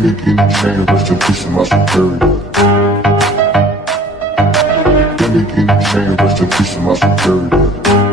me get a chain, rest in peace to my superior. Let me get a chain, rest in peace to my superior.